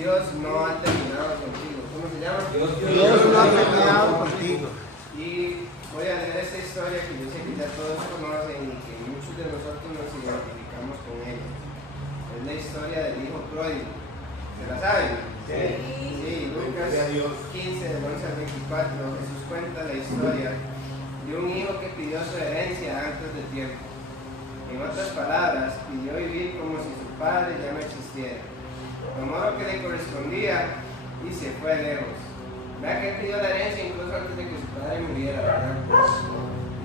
Dios no ha terminado contigo. ¿Cómo se llama? Dios no ha terminado contigo. Y voy a leer esta historia que yo sé que ya todos conocen y que muchos de nosotros nos identificamos con ella. Es la historia del hijo pródigo. ¿Se la saben? Sí, Lucas 15, del 11 al 24, Jesús cuenta la historia de un hijo que pidió su herencia antes de tiempo. En otras palabras, pidió vivir como si su padre ya no existiera. Tomó lo que le correspondía y se fue lejos. Vea que él pidió la herencia incluso antes de que su padre muriera, ¿verdad?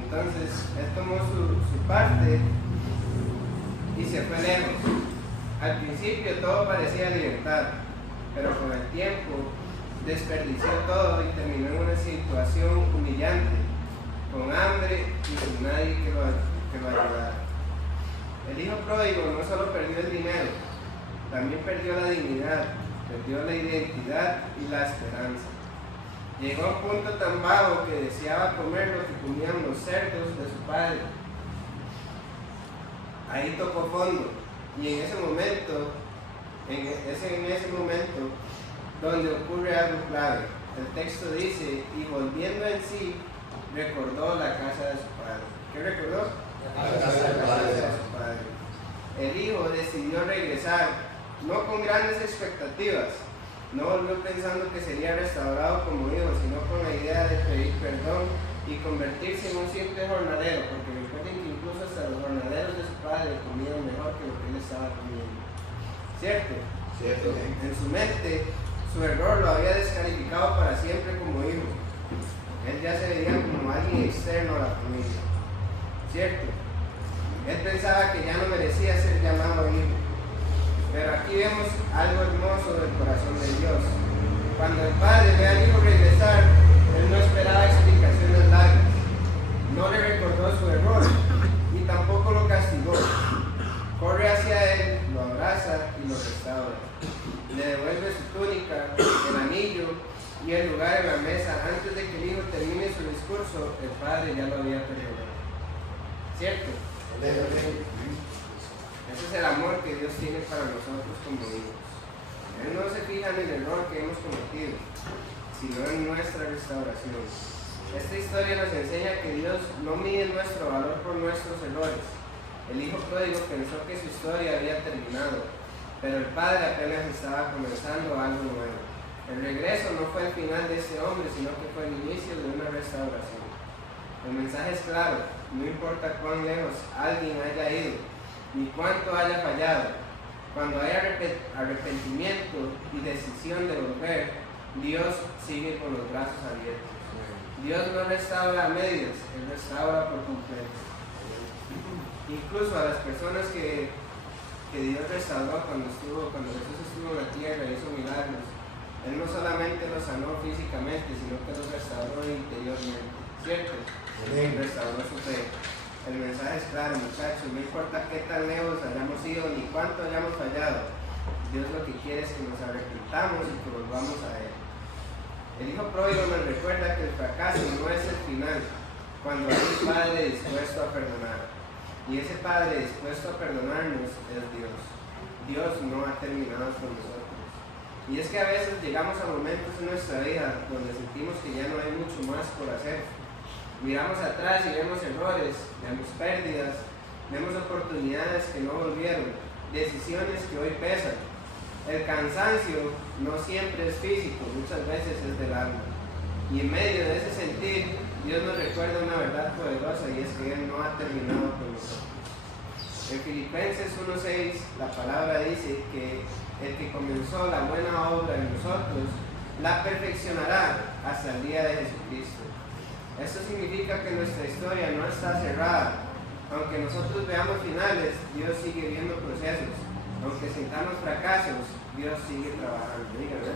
Entonces, él tomó su parte y se fue lejos. Al principio todo parecía libertad, pero con el tiempo desperdició todo y terminó en una situación humillante, con hambre y sin nadie que lo ayudara. El hijo pródigo no solo perdió el dinero, también perdió la dignidad, perdió la identidad y la esperanza. Llegó a un punto tan bajo que deseaba comer lo que comían los cerdos de su padre. Ahí tocó fondo, y en ese momento donde ocurre algo clave. El texto dice, y volviendo en sí, recordó la casa de su padre. ¿Qué recordó? La casa de su padre. El hijo decidió regresar, no con grandes expectativas, no volvió pensando que sería restaurado como hijo, sino con la idea de pedir perdón y convertirse en un simple jornalero, porque recuerden que incluso hasta los jornaleros de su padre comían mejor que lo que él estaba comiendo. ¿Cierto? Cierto. En su mente, su error lo había descalificado para siempre como hijo. Él ya se veía como alguien externo a la familia. ¿Cierto? Él pensaba que ya no merecía ser llamado hijo. Pero aquí vemos algo hermoso del corazón de Dios. Cuando el padre ve al hijo regresar, él no esperaba explicaciones largas. No le recordó su error y tampoco lo castigó. Corre hacia él, lo abraza y lo restaura. Le devuelve su túnica, el anillo y el lugar en la mesa. Antes de que el hijo termine su discurso, el padre ya lo había perdonado. ¿Cierto? Ese es el amor que Dios tiene para nosotros como hijos. Él no se fija en el error que hemos cometido, sino en nuestra restauración. Esta historia nos enseña que Dios no mide nuestro valor por nuestros errores. El hijo pródigo pensó que su historia había terminado, pero el padre apenas estaba comenzando algo nuevo. El regreso no fue el final de ese hombre, sino que fue el inicio de una restauración. El mensaje es claro, no importa cuán lejos alguien haya ido, ni cuánto haya fallado. Cuando hay arrepentimiento y decisión de volver, Dios sigue con los brazos abiertos. Dios no restaura a medias, Él restaura por completo. Incluso a las personas que Dios restauró cuando Jesús estuvo en la tierra y hizo milagros, Él no solamente los sanó físicamente, sino que los restauró interiormente. ¿Cierto? Él restauró su fe. El mensaje es claro, muchachos, no importa qué tan lejos hayamos ido ni cuánto hayamos fallado, Dios lo que quiere es que nos arrepintamos y que volvamos a Él. El hijo pródigo nos recuerda que el fracaso no es el final, cuando hay un padre dispuesto a perdonar. Y ese padre dispuesto a perdonarnos es Dios. Dios no ha terminado con nosotros. Y es que a veces llegamos a momentos en nuestra vida donde sentimos que ya no hay mucho más por hacer. Miramos atrás y vemos errores, vemos pérdidas, vemos oportunidades que no volvieron, decisiones que hoy pesan. El cansancio no siempre es físico, muchas veces es del alma. Y en medio de ese sentir, Dios nos recuerda una verdad poderosa y es que Él no ha terminado con nosotros. En Filipenses 1:6 la palabra dice que el que comenzó la buena obra en nosotros la perfeccionará hasta el día de Jesucristo. Esto significa que nuestra historia no está cerrada. Aunque nosotros veamos finales, Dios sigue viendo procesos. Aunque sintamos fracasos, Dios sigue trabajando. Dígame.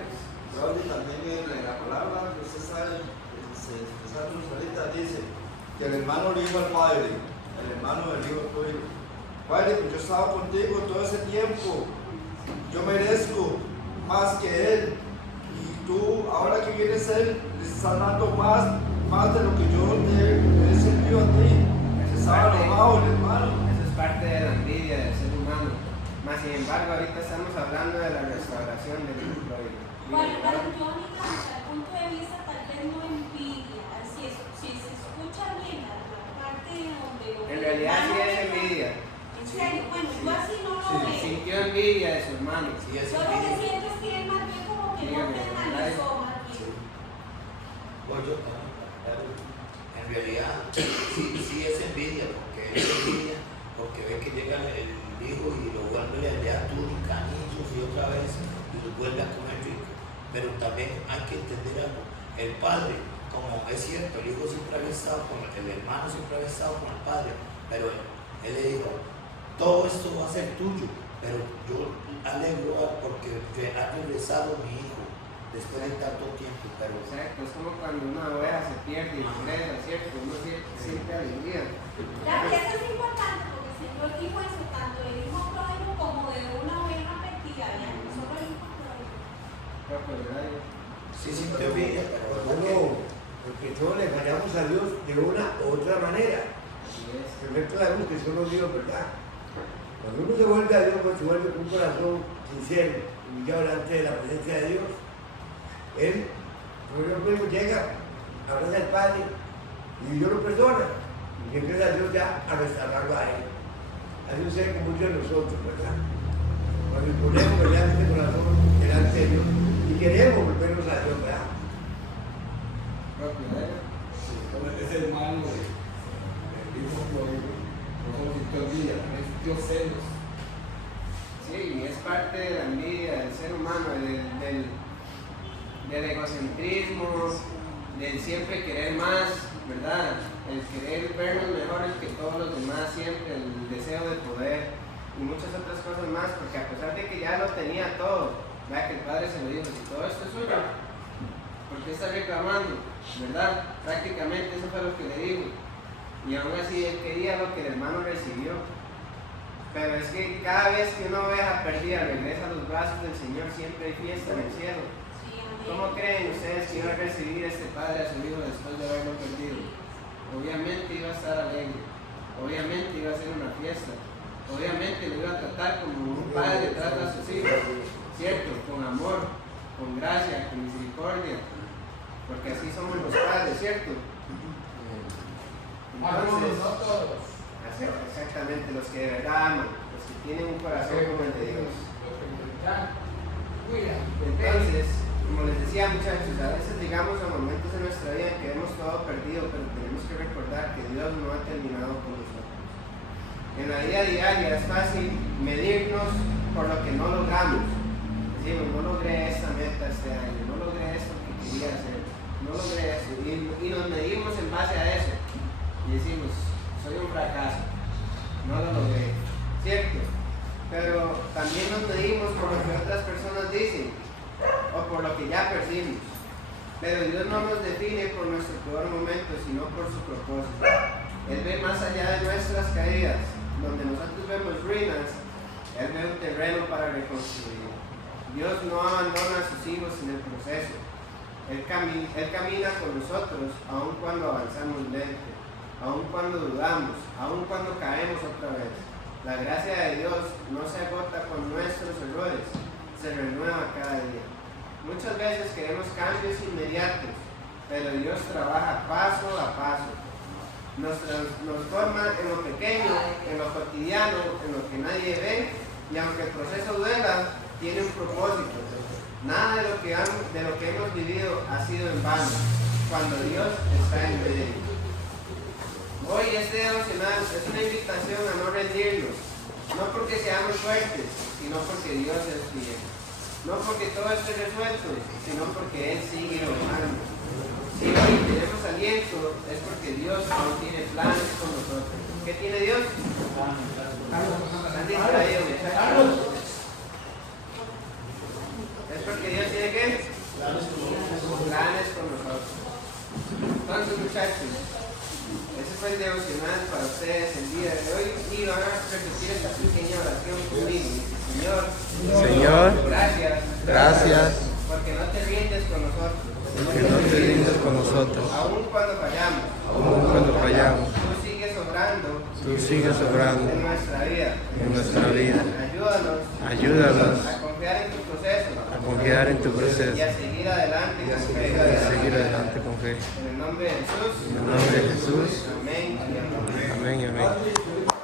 También en la palabra que usted sabe, ahorita dice que el hermano le dijo al padre, el hermano del hijo tuyo, padre, pues yo estaba contigo todo ese tiempo, yo merezco más que él, y tú ahora que vienes él, le estás dando más de lo que yo te he sentido a ti. Estaba enojado el hermano. Eso es parte de la envidia del ser humano. Mas sin embargo, ahorita estamos hablando de la restauración del hijo. Bueno, pero yo, digamos, al punto de vista tal vez no envidia, si se escucha bien la parte donde lo En realidad sí es envidia. En serio, bueno, yo así no lo veo. Sintió envidia de su hermano. Sí, es Yo lo que siento es que él más bien como que no te analizó más bien. Oye, en realidad sí es envidia, porque es envidia, porque ve que llega el hijo y lo vuelve a dar túnica, anillos y otra vez y lo vuelve a comer rico. Pero también hay que entender algo. El padre, como es cierto, el hijo siempre había estado con el hermano, siempre había estado con el padre, pero él le dijo, todo esto va a ser tuyo, pero yo alegro porque ha regresado mi hijo después de tanto tiempo. Pero Exacto, es como cuando una oveja se pierde y regresa, ¿cierto? Uno siente alegría. La pieza es importante porque si yo digo eso, tanto del hijo pródigo como de una oveja perdida, ya no solo el hijo pródigo. sí sintió envidia, pero Porque todos le fallamos a Dios de una u otra manera. Así es. Pero sabemos que solo Dios, ¿verdad? Cuando uno se vuelve a Dios, pues se vuelve con un corazón sincero, humillado delante de la presencia de Dios. Él, por ejemplo, llega, abraza al Padre y Dios lo perdona. Y empieza a Dios ya a restaurarlo a él. Así sucede con muchos de nosotros, ¿verdad? Cuando ponemos ¿verdad? Este corazón delante de Dios y queremos volvernos a Dios, ¿verdad? Como ese hermano del mismo pródigo, no solo sintió envidia, también sintió celos. Sí, y es parte de la envidia del ser humano, del egocentrismo, del siempre querer más, ¿verdad? El querer vernos mejores que todos los demás, siempre el deseo de poder y muchas otras cosas más, porque a pesar de que ya lo tenía todo, ¿verdad? Que el padre se lo dijo, si todo esto es suyo, ¿por qué está reclamando? ¿Verdad? Prácticamente eso fue lo que le dijo. Y aún así él quería lo que el hermano recibió. Pero es que cada vez que una oveja perdida regresa a los brazos del Señor, siempre hay fiesta en el cielo. Sí, amén. ¿Cómo creen ustedes que iba a recibir este padre a su hijo después de haberlo perdido? Obviamente iba a estar alegre, obviamente iba a ser una fiesta, obviamente lo iba a tratar como un padre trata a sus hijos, ¿cierto? Con amor, con gracia, con misericordia, porque así somos los padres, ¿cierto? Entonces, exactamente, los que de verdad aman, los que tienen un corazón como el de Dios. Entonces, como les decía muchachos, a veces llegamos a momentos en nuestra vida en que vemos todo perdido, pero tenemos que recordar que Dios no ha terminado con nosotros. En la vida diaria es fácil medirnos por lo que no logramos. Decimos, no logré esta meta este año, no logré esto que quería hacer, no logré esto. Y nos medimos en base a eso. Y decimos, soy un fracaso, no lo logré, ¿cierto? Pero también nos medimos por lo que otras personas dicen o por lo que ya percibimos. Pero Dios no nos define por nuestro peor momento, sino por su propósito. Él ve más allá de nuestras caídas, donde nosotros vemos ruinas, Él ve un terreno para reconstruir. Dios no abandona a sus hijos en el proceso. Él camina con nosotros, aun cuando avanzamos lento, aun cuando dudamos, aun cuando caemos otra vez. La gracia de Dios no se agota con nuestros errores, se renueva cada día. Muchas veces queremos cambios inmediatos, pero Dios trabaja paso a paso. Nos forma en lo pequeño, en lo cotidiano, en lo que nadie ve, y aunque el proceso duela, tiene un propósito. Nada de lo que hemos vivido ha sido en vano, cuando Dios está en medio. Hoy este devocional es una invitación a no rendirnos, no porque seamos fuertes, sino porque Dios es fiel. No porque todo esté resuelto, sino porque Él sigue obrando. Si hoy tenemos aliento, es porque Dios aún tiene planes con nosotros. ¿Qué tiene Dios? ¿Están distraídos, muchachos? ¿Es porque Dios tiene qué? Planes con nosotros. Entonces, muchachos, ese fue el devocional para ustedes el día de hoy y van a repetir esta pequeña oración conmigo. Señor, gracias, porque no te rindes con nosotros, aun cuando fallamos, tú sigues obrando en nuestra vida, ayúdanos a confiar en tu proceso, quedar en tu proceso. Y a seguir adelante con fe. Y seguir adelante con fe. En el nombre de Jesús. En el nombre de Jesús. Amén y amén. Amén y amén.